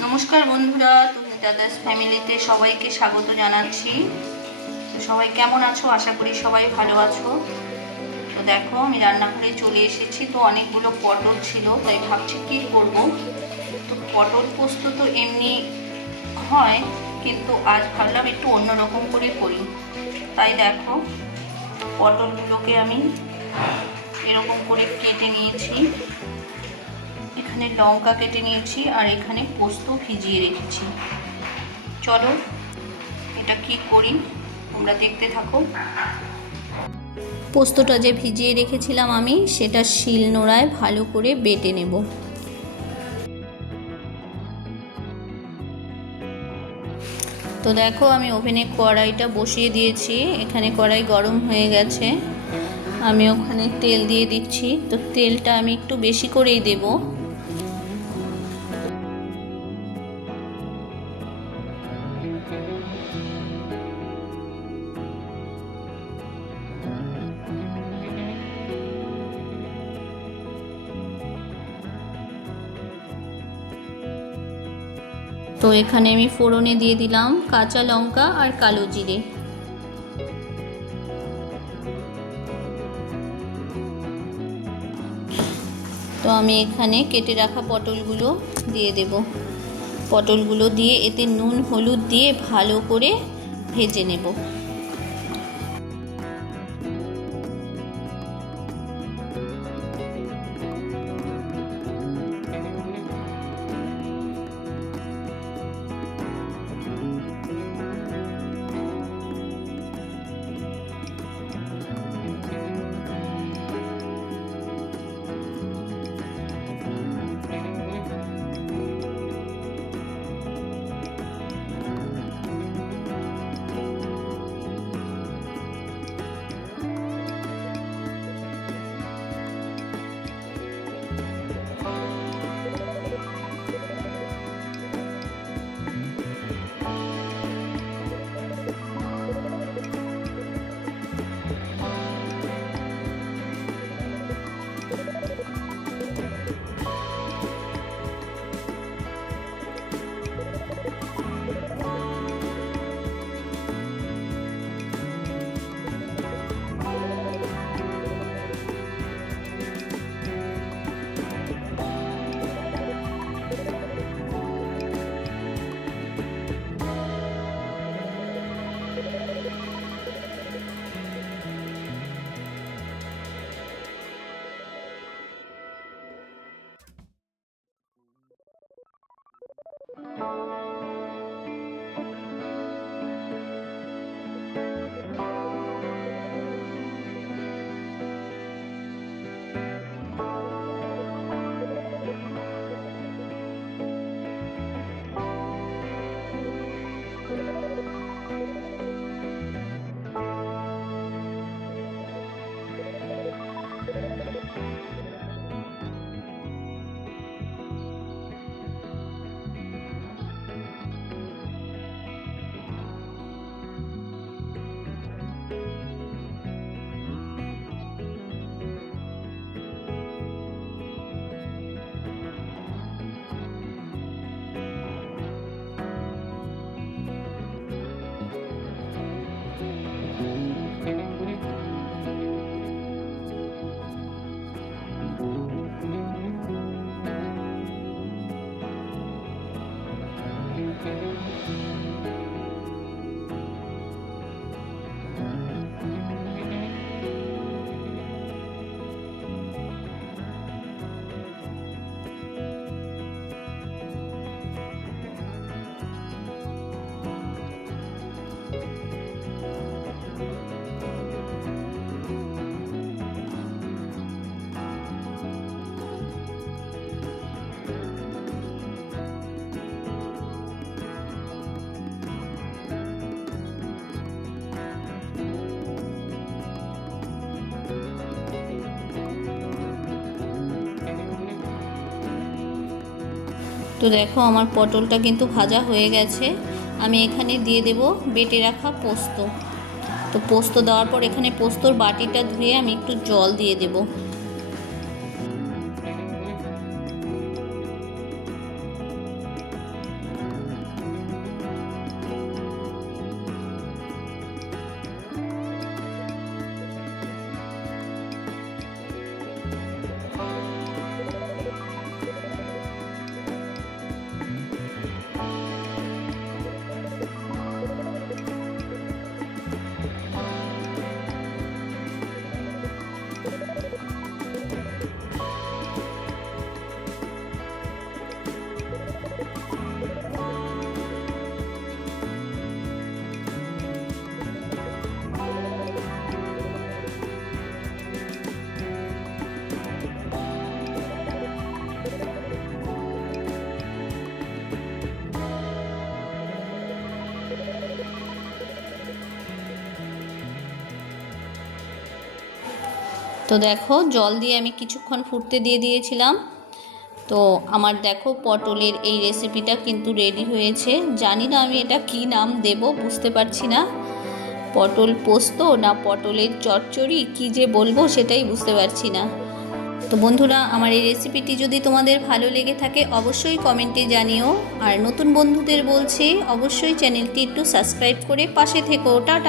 নমস্কার বন্ধুরা, তুমি দাদাস ফ্যামিলিতে সবাইকে স্বাগত জানাচ্ছি। তো সবাই কেমন আছো? আশা করি সবাই ভালো আছো। তো দেখো, আমি রান্নাঘরে চলে এসেছি। তো অনেকগুলো পটল ছিল, তাই ভাবছি কী করব। তো পটল পোস্ত তো এমনি হয়, কিন্তু আজ ভাবলাম একটু অন্যরকম করে করি। তাই দেখো, পটলগুলোকে আমি এরকম করে কেটে নিয়েছি। এখানে লঙ্কা কেটে নিয়েছি আর এখানে পোস্ত ভিজিয়ে রেখেছি। চলো এটা কি করি তোমরা দেখতে থাকো। পোস্তটা যে ভিজিয়ে রেখেছিলাম আমি, সেটা শিলনোড়ায় ভালো করে বেটে নেব। তো দেখো, আমি ওভেনে কড়াইটা বসিয়ে দিয়েছি। এখানে কড়াই গরম হয়ে গেছে। আমি ওখানে তেল দিয়ে দিচ্ছি। তো তেলটা আমি একটু বেশি করেই দেব। তো এখানে আমি ফোড়নে দিয়ে দিলাম কাঁচা লঙ্কা আর কালো জিরে। তো আমি এখানে কেটে রাখা পটলগুলো দিয়ে দেব। পটলগুলো দিয়ে এতে নুন হলুদ দিয়ে ভালো করে ভেজে নেব। তো দেখো, আমার পটলটা কিন্তু ভাজা হয়ে গেছে। আমি এখানে দিয়ে দেব বেটে রাখা পোস্ত। তো পোস্ত দেওয়ার পর এখানে পোস্তর বাটিটা ধুয়ে আমি একটু জল দিয়ে দেব। তো দেখো জল দিয়ে আমি কিছুক্ষণ ফুটতে দিয়ে দিয়েছিলাম। তো আমার দেখো পটলের এই রেসিপিটা কিন্তু রেডি হয়েছে। জানি না আমি এটা কি নাম দেব, বুঝতে পারছি না। পটল পোস্ত না পটলের চচ্চড়ি, কি যে বলবো সেটাই বুঝতে পারছি না। তো বন্ধুরা, আমার এই রেসিপিটি যদি তোমাদের ভালো লেগে থাকে অবশ্যই কমেন্টে জানিও। আর নতুন বন্ধুদের বলছি অবশ্যই চ্যানেলটি একটু সাবস্ক্রাইব করে পাশে থেকো। টাটা।